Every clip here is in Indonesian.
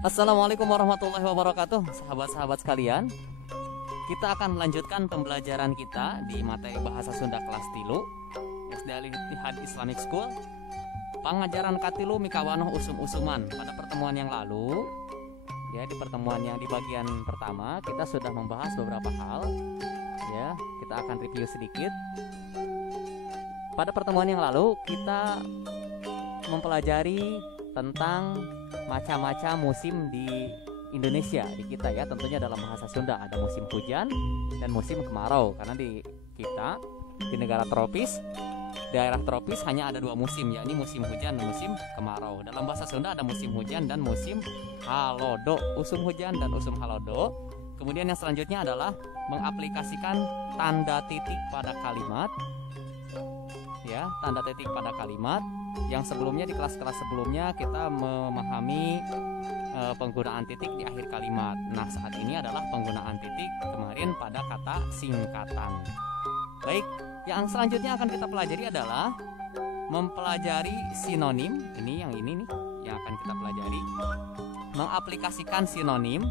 Assalamualaikum warahmatullahi wabarakatuh, sahabat-sahabat sekalian. Kita akan melanjutkan pembelajaran kita di materi Bahasa Sunda kelas tilu SD Al-Ittihad Islamic School. Pangajaran katilu mikawanoh usum-usuman. Pada pertemuan yang lalu, ya, di pertemuan yang di bagian pertama kita sudah membahas beberapa hal. Ya, kita akan review sedikit. Pada pertemuan yang lalu kita mempelajari tentang macam-macam musim di Indonesia, di kita ya, tentunya dalam bahasa Sunda ada musim hujan dan musim kemarau. Karena di kita di negara tropis, daerah tropis hanya ada dua musim, yakni musim hujan dan musim kemarau. Dalam bahasa Sunda ada musim hujan dan musim halodo, usum hujan dan usum halodo. Kemudian yang selanjutnya adalah mengaplikasikan tanda titik pada kalimat. Ya, tanda titik pada kalimat. Yang sebelumnya di kelas-kelas sebelumnya kita memahami penggunaan titik di akhir kalimat. Nah, saat ini adalah penggunaan titik kemarin pada kata singkatan. Baik, yang selanjutnya akan kita pelajari adalah mempelajari sinonim. Ini yang ini nih yang akan kita pelajari. Mengaplikasikan sinonim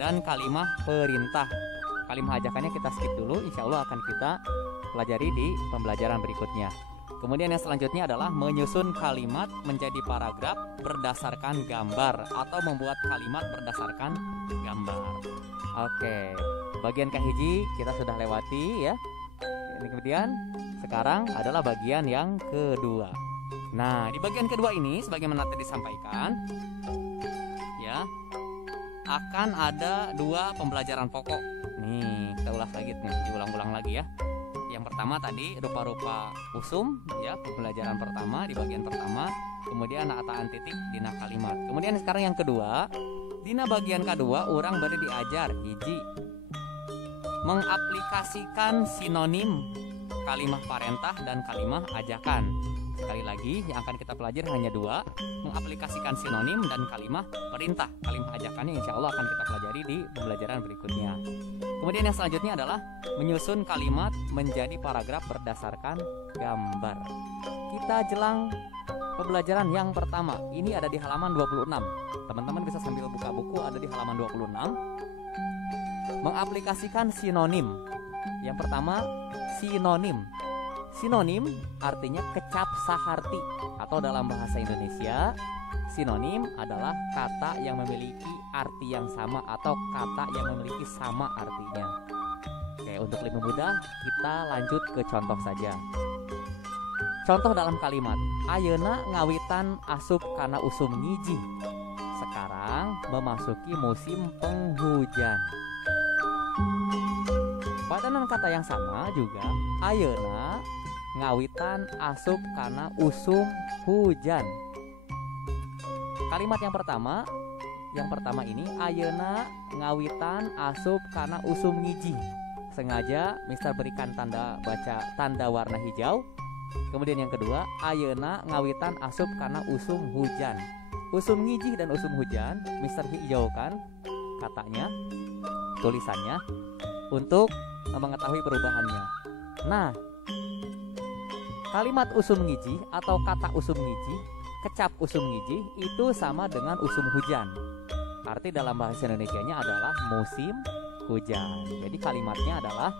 dan kalimat perintah. Kalimat ajakannya kita skip dulu, insya Allah akan kita pelajari di pembelajaran berikutnya. Kemudian yang selanjutnya adalah menyusun kalimat menjadi paragraf berdasarkan gambar atau membuat kalimat berdasarkan gambar. Oke, bagian kahiji kita sudah lewati ya. Ini kemudian sekarang adalah bagian yang kedua. Nah, di bagian kedua ini sebagaimana tadi disampaikan ya, akan ada dua pembelajaran pokok. Nih, kita ulas lagi nih, diulang-ulang lagi ya. Yang pertama tadi rupa-rupa usum ya, pembelajaran pertama di bagian pertama. Kemudian nataan titik dina kalimat. Kemudian sekarang yang kedua, dina bagian kedua orang baru diajar hiji mengaplikasikan sinonim kalimat parentah dan kalimat ajakan. Sekali lagi yang akan kita pelajari hanya dua, mengaplikasikan sinonim dan kalimat perintah. Kalimat ajakannya insya Allah akan kita pelajari di pembelajaran berikutnya. Kemudian yang selanjutnya adalah menyusun kalimat menjadi paragraf berdasarkan gambar. Kita jelang pembelajaran yang pertama. Ini ada di halaman 26. Teman-teman bisa sambil buka buku, ada di halaman 26. Mengaplikasikan sinonim. Yang pertama, sinonim. Sinonim artinya kecap saharti, atau dalam bahasa Indonesia sinonim adalah kata yang memiliki arti yang sama atau kata yang memiliki sama artinya. Oke, untuk lebih mudah kita lanjut ke contoh saja. Contoh dalam kalimat, ayeuna ngawitan asup kana usum ngiji. Sekarang memasuki musim penghujan. Padanan kata yang sama juga, ayeuna ngawitan asup kana usum hujan. Kalimat yang pertama ini ayeuna ngawitan asup kana usum ngiji. Sengaja Mister berikan tanda baca tanda warna hijau. Kemudian yang kedua, ayeuna ngawitan asup kana usum hujan. Usum ngiji dan usum hujan Mister hijaukan katanya, tulisannya untuk mengetahui perubahannya. Nah, kalimat usum ngiji atau kata usum ngiji, kecap usum ngiji itu sama dengan usum hujan. Arti dalam bahasa Indonesianya adalah musim hujan. Jadi kalimatnya adalah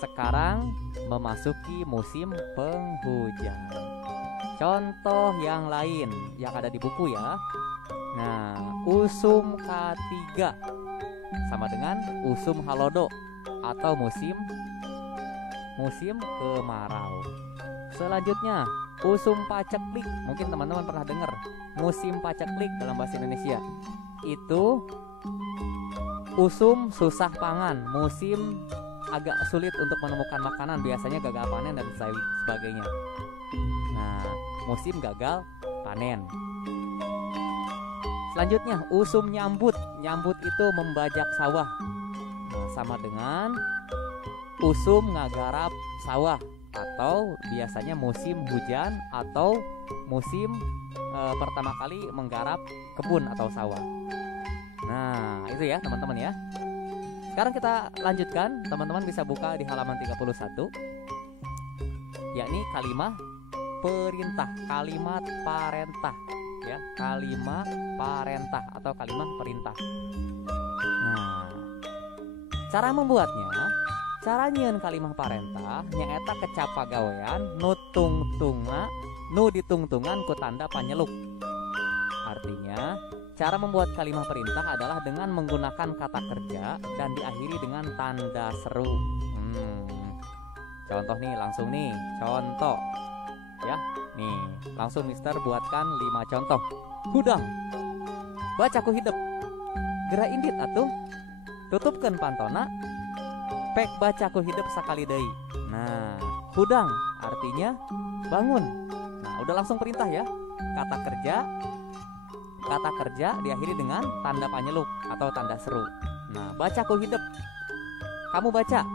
sekarang memasuki musim penghujan. Contoh yang lain yang ada di buku ya. Nah, usum katiga sama dengan usum halodo atau musim kemarau. Selanjutnya, usum paceklik. Mungkin teman-teman pernah dengar musim paceklik dalam bahasa Indonesia. Itu usum susah pangan, musim agak sulit untuk menemukan makanan, biasanya gagal panen dan sebagainya. Nah, musim gagal panen. Selanjutnya, usum nyambut. Nyambut itu membajak sawah. Nah, sama dengan usum ngagarap sawah, atau biasanya musim hujan atau musim pertama kali menggarap kebun atau sawah. Nah, itu ya teman-teman ya. Sekarang kita lanjutkan, teman-teman bisa buka di halaman 31, yakni kalimat perintah, kalimat parentah. ya, kalimah parentah atau kalimah perintah. Nah, cara membuatnya, cara nyieun kalimah parentah nyaeta kecap pagawean nu tungtunga nu ditungtungan ku tanda panyeluk. Artinya, cara membuat kalimah perintah adalah dengan menggunakan kata kerja dan diakhiri dengan tanda seru. Contoh nih, langsung nih, contoh. Ya, nih, langsung Mister buatkan 5 contoh. Hudang, baca ku hidup. Gera indit atuh, tutupkan pantona. Pek baca ku hidup sakali deui. Nah, hudang artinya bangun. Nah, udah langsung perintah ya. Kata kerja diakhiri dengan tanda panyeluk atau tanda seru. Nah, baca ku hidup. Kamu baca.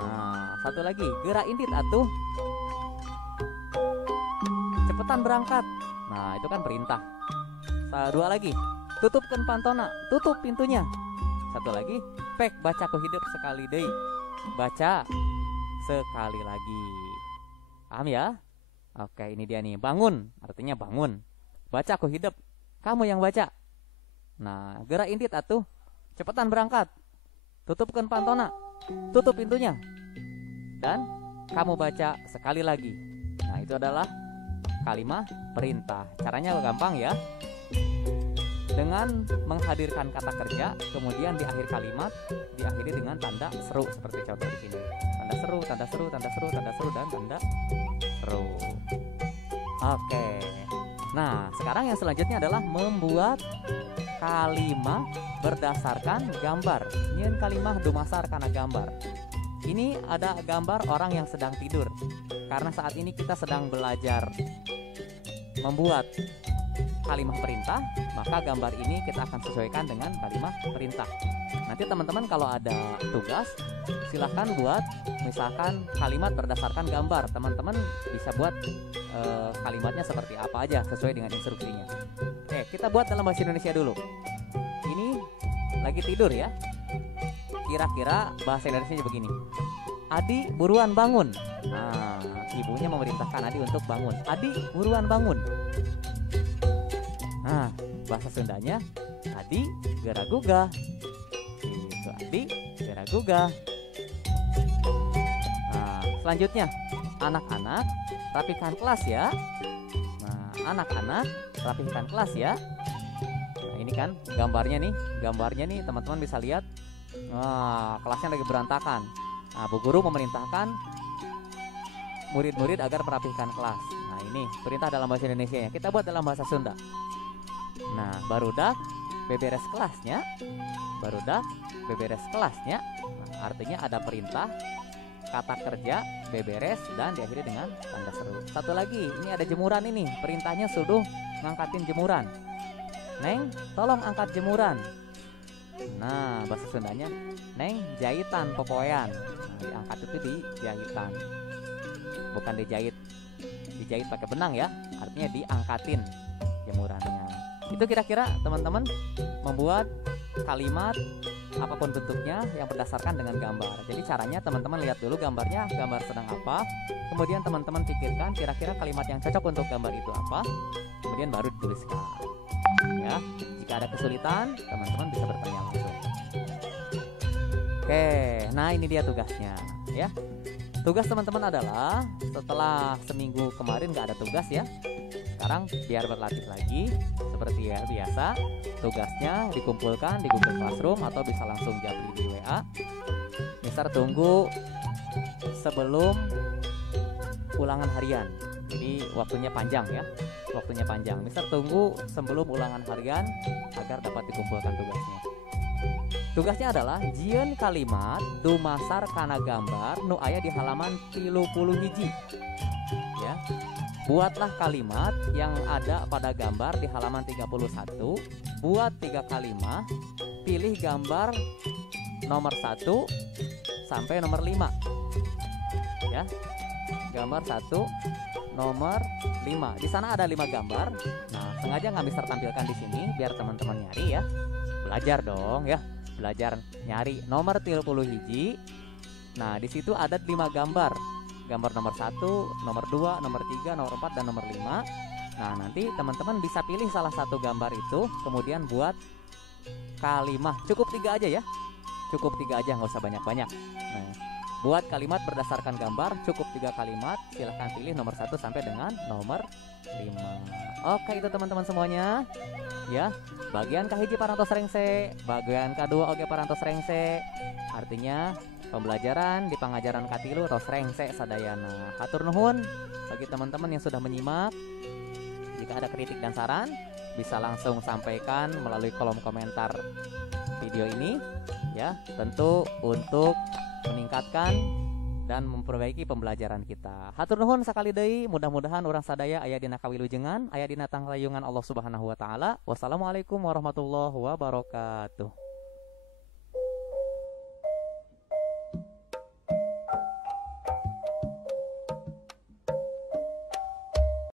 Nah, satu lagi, gera indit atuh. Cepetan berangkat. Nah, itu kan perintah. Dua lagi, tutupkan pantona. Tutup pintunya. Satu lagi, pek baca ku hidup sekali deui. Baca sekali lagi. Paham ya? Oke, ini dia nih, bangun artinya bangun. Baca ku hidup, kamu yang baca. Nah, gera indit atuh, cepetan berangkat. Tutupkan pantona, tutup pintunya. Dan kamu baca sekali lagi. Nah, itu adalah kalimah perintah. Caranya gampang ya. Dengan menghadirkan kata kerja, kemudian di akhir kalimat diakhiri dengan tanda seru seperti contoh di sini. Tanda seru, tanda seru, tanda seru, tanda seru, dan tanda seru. Oke. Nah, sekarang yang selanjutnya adalah membuat kalimah berdasarkan gambar. Nyieun kalimah dumasar kana gambar. Ini ada gambar orang yang sedang tidur. Karena saat ini kita sedang belajar membuat kalimah perintah, maka gambar ini kita akan sesuaikan dengan kalimah perintah. Nanti teman-teman kalau ada tugas, silahkan buat misalkan kalimat berdasarkan gambar. Teman-teman bisa buat kalimatnya seperti apa aja sesuai dengan instruksinya. Oke, kita buat dalam bahasa Indonesia dulu. Ini lagi tidur ya. Kira-kira bahasa Indonesia begini. Adi, buruan bangun. Nah, ibunya memerintahkan Adi untuk bangun. Adi, buruan bangun. Nah, bahasa Sundanya, Adi geraguga. Itu Adi geraguga. Nah, selanjutnya, anak-anak rapikan kelas ya. Nah, anak-anak rapikan kelas ya. Nah, ini kan gambarnya nih teman-teman bisa lihat. Wah, kelasnya lagi berantakan. Nah, Bu Guru memerintahkan murid-murid agar merapihkan kelas. Nah, ini perintah dalam bahasa Indonesia ya. Kita buat dalam bahasa Sunda. Nah, barudak beberes kelasnya. Barudak beberes kelasnya. Nah, artinya ada perintah, kata kerja, beberes, dan diakhiri dengan tanda seru. Satu lagi, ini ada jemuran ini. Perintahnya suruh ngangkatin jemuran. Neng, tolong angkat jemuran. Nah, bahasa Sundanya, Neng jahitan popoyan. Nah, diangkat itu di jahitan. Bukan dijahit. Dijahit pakai benang ya. Artinya diangkatin jemurannya. Itu kira-kira teman-teman membuat kalimat apapun bentuknya yang berdasarkan dengan gambar. Jadi caranya teman-teman lihat dulu gambarnya, gambar sedang apa. Kemudian teman-teman pikirkan kira-kira kalimat yang cocok untuk gambar itu apa. Kemudian baru dituliskan. Ya, jika ada kesulitan, teman-teman bisa bertanya langsung. Oke, nah ini dia tugasnya, ya. Tugas teman-teman adalah setelah seminggu kemarin nggak ada tugas ya. Sekarang biar berlatih lagi seperti ya biasa. Tugasnya dikumpulkan di Google Classroom atau bisa langsung japri di WA. Mister tunggu sebelum ulangan harian. Jadi waktunya panjang ya. Waktunya panjang. Mister tunggu sebelum ulangan harian agar dapat dikumpulkan tugasnya. Tugasnya adalah jieun kalimat dumasar kana gambar nu aya di halaman 30 hiji. Ya. Buatlah kalimat yang ada pada gambar di halaman 31. Buat 3 kalimat. Pilih gambar nomor 1 sampai nomor 5. Ya. Gambar 1 nomor 5. Di sana ada 5 gambar. Nah, sengaja nggak bisa tampilkan di sini biar teman-teman nyari ya. Belajar dong ya. Belajar nyari nomor 30 hiji. Nah, di situ ada 5 gambar. Gambar nomor 1, nomor 2, nomor 3, nomor 4, dan nomor 5. Nah, nanti teman-teman bisa pilih salah satu gambar itu, kemudian buat kalimat. Cukup 3 aja ya. Cukup 3 aja, nggak usah banyak-banyak. Nah, buat kalimat berdasarkan gambar, cukup 3 kalimat. Silahkan pilih nomor 1 sampai dengan nomor 5. Oke, itu teman-teman semuanya. Ya, bagian kahiji parantos rengse, bagian kedua oge parantos rengse. Artinya pembelajaran di pengajaran katilu tos rengse sadayana. Hatur nuhun bagi teman-teman yang sudah menyimak. Jika ada kritik dan saran, bisa langsung sampaikan melalui kolom komentar video ini ya, tentu untuk meningkatkan dan memperbaiki pembelajaran kita. Hatur nuhun sakali deui, mudah-mudahan urang sadaya aya dina kawilujengan, aya dina tanglayungan Allah Subhanahu wa taala. Wassalamualaikum warahmatullahi wabarakatuh.